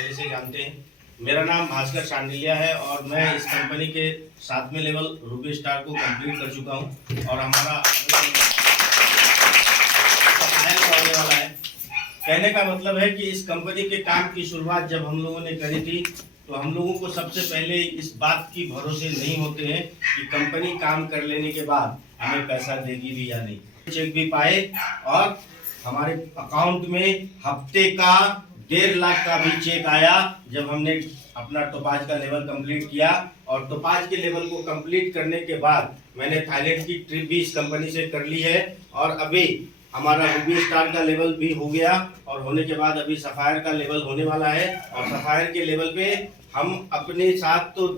पहले से जानते हैं। मेरा नाम भास्कर शांडिलिया है और मैं इस कंपनी के 7वें लेवल रूबी स्टार को कंप्लीट कर चुका हूं और हमारा होने वाला है। कहने का मतलब है कि इस कंपनी के काम की शुरुआत जब हम लोगों ने करी थी तो हम लोगों को सबसे पहले इस बात की भरोसे नहीं होते हैं कि कंपनी काम कर लेने के बाद हमें पैसा देगी भी या नहीं। चेक भी पाए और हमारे अकाउंट में हफ्ते का 1.5 लाख का भी चेक आया जब हमने अपना टोपाज का लेवल कंप्लीट किया। और टोपाज के लेवल को कंप्लीट करने के बाद मैंने थाईलैंड की ट्रिप भी इस कंपनी से कर ली है और अभी हमारा रूबी स्टार का लेवल भी हो गया और होने के बाद अभी सफायर का लेवल होने वाला है। और सफायर के लेवल पे हम अपने साथ तो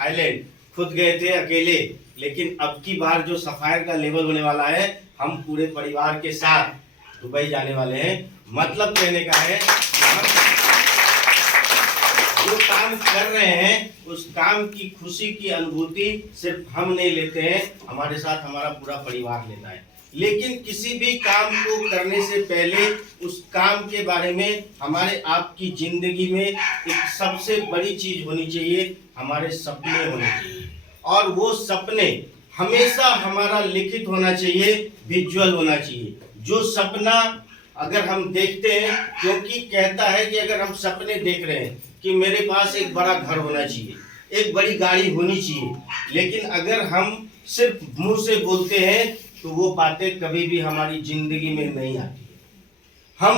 थाईलैंड खुद गए थे अकेले, लेकिन अब की बार जो सफायर का लेवल होने वाला है हम पूरे परिवार के साथ दुबई जाने वाले हैं। मतलब कहने का है कि हम जो काम कर रहे हैं उस काम की खुशी की अनुभूति सिर्फ हम नहीं लेते हैं, हमारे साथ हमारा पूरा परिवार लेता है। लेकिन किसी भी काम को करने से पहले उस काम के बारे में हमारे आपकी जिंदगी में एक सबसे बड़ी चीज होनी चाहिए, हमारे सपने होने चाहिए। और वो सपने हमेशा हमारा लिखित होना चाहिए, विजुअल होना चाहिए। जो सपना अगर हम देखते हैं, क्योंकि कहता है कि अगर हम सपने देख रहे हैं कि मेरे पास एक बड़ा घर होना चाहिए, एक बड़ी गाड़ी होनी चाहिए, लेकिन अगर हम सिर्फ मुंह से बोलते हैं तो वो बातें कभी भी हमारी जिंदगी में नहीं आती है। हम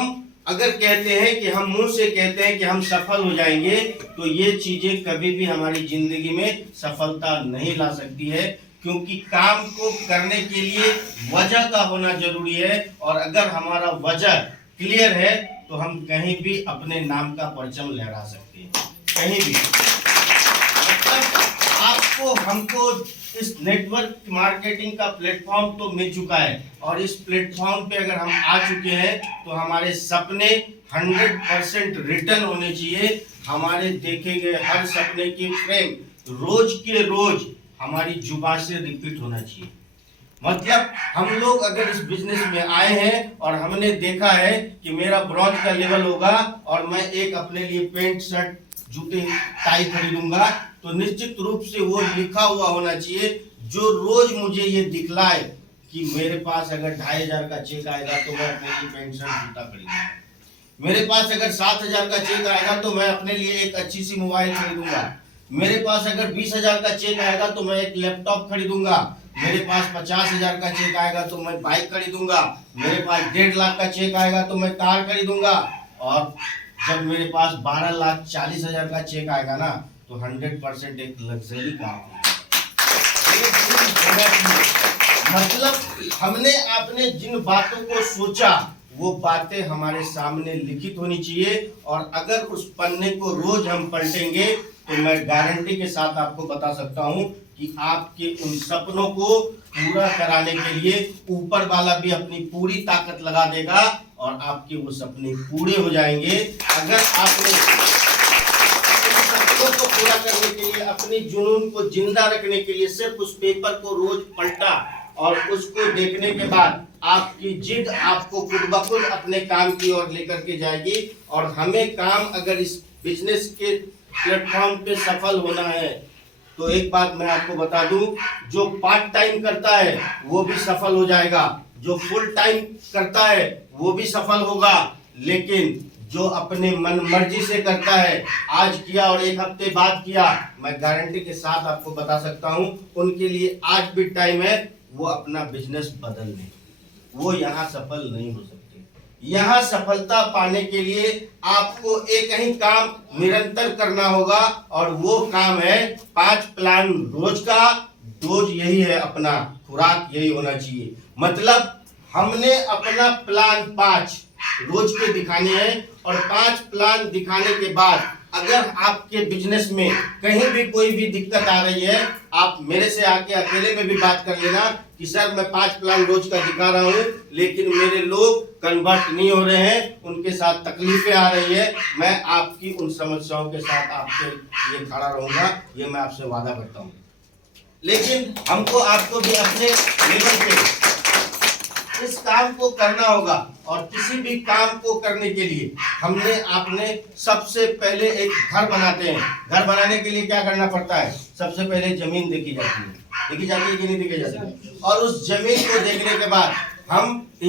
अगर कहते हैं कि हम मुंह से कहते हैं कि हम सफल हो जाएंगे तो ये चीजें कभी भी हमारी जिंदगी में सफलता नहीं ला सकती है, क्योंकि काम को करने के लिए वजह का होना जरूरी है। और अगर हमारा वजह क्लियर है तो हम कहीं भी अपने नाम का परचम लहरा सकते हैं, कहीं भी। मतलब आपको हमको इस नेटवर्क मार्केटिंग का प्लेटफॉर्म तो मिल चुका है और इस प्लेटफॉर्म पे अगर हम आ चुके हैं तो हमारे सपने 100% रिटर्न होने चाहिए। हमारे देखे गए हर सपने की फ्रेम रोज के रोज हमारी जुबान से रिपीट होना चाहिए। मतलब हम लोग अगर इस बिजनेस में आए हैं और हमने देखा है कि मेरा ब्रॉन्ज का लेवल होगा और मैं एक अपने लिए पेंट शर्ट जूते टाई खरीदूंगा तो निश्चित रूप से वो लिखा हुआ होना चाहिए जो रोज मुझे ये दिखलाए कि मेरे पास अगर 2500 का चेक आएगा तो मैं अपने लिए पेंट शर्ट जूता खरीदूंगा। मेरे पास अगर 7000 का चेक आएगा तो मैं अपने लिए एक अच्छी सी मोबाइल खरीदूंगा। मेरे पास अगर 20,000 का चेक आएगा तो मैं एक लैपटॉप खरीदूंगा। मेरे पास 50,000 का चेक आएगा तो मैं बाइक खरीदूंगा। मेरे पास 1.5 लाख का चेक आएगा तो मैं कार खरीदूंगा। और जब मेरे पास 12,40,000 का चेक आएगा ना तो 100% एक लग्जरी कार। मतलब हमने आपने जिन बातों को सोचा वो बातें हमारे सामने लिखित होनी चाहिए और अगर उस पन्ने को रोज हम पलटेंगे तो मैं गारंटी के साथ आपको बता सकता हूं कि आपके उन सपनों को पूरा कराने के लिए ऊपर वाला भी अपनी पूरी ताकत लगा देगा और आपके वो सपने पूरे हो जाएंगे। अगर आपने सपनों को पूरा करने के लिए, अपने जुनून को जिंदा रखने के लिए सिर्फ उस पेपर को रोज पलटा और उसको देखने के बाद आपकी जिद आपको खुद ब खुद अपने काम की ओर लेकर के जाएगी। और हमें काम अगर इस बिजनेस के प्लेटफॉर्म पे सफल होना है तो एक बात मैं आपको बता दूं, जो पार्ट टाइम करता है वो भी सफल हो जाएगा, जो फुल टाइम करता है वो भी सफल होगा, लेकिन जो अपने मन मर्जी से करता है, आज किया और एक हफ्ते बाद किया, मैं गारंटी के साथ आपको बता सकता हूं उनके लिए आज भी टाइम है वो अपना बिजनेस बदल लें। वो यहाँ सफल नहीं हो सकते। यहाँ सफलता पाने के लिए आपको एक ही काम निरंतर करना होगा और वो काम है 5 प्लान रोज का। डोज यही है, अपना खुराक यही होना चाहिए। मतलब हमने अपना प्लान 5 रोज के दिखाने हैं और 5 प्लान दिखाने के बाद अगर आपके बिजनेस में कहीं भी कोई भी दिक्कत आ रही है, आप मेरे से आके अकेले में भी बात कर लेना कि सर मैं 5 प्लान रोज का दिखा रहा हूँ लेकिन मेरे लोग कन्वर्ट नहीं हो रहे हैं, उनके साथ तकलीफें आ रही है। मैं आपकी उन समस्याओं के साथ आपके लिए खड़ा रहूंगा, ये मैं आपसे वादा करता हूँ। लेकिन हमको आपको भी अपने लेवल पे इस काम को करना होगा। और किसी भी काम को करने के लिए हमने आपने सबसे पहले एक घर बनाते हैं। घर बनाने के लिए क्या करना पड़ता है? सबसे पहले जमीन देखी जाती है कि नहीं देखी जाती है? और उस जमीन को देखने के बाद हम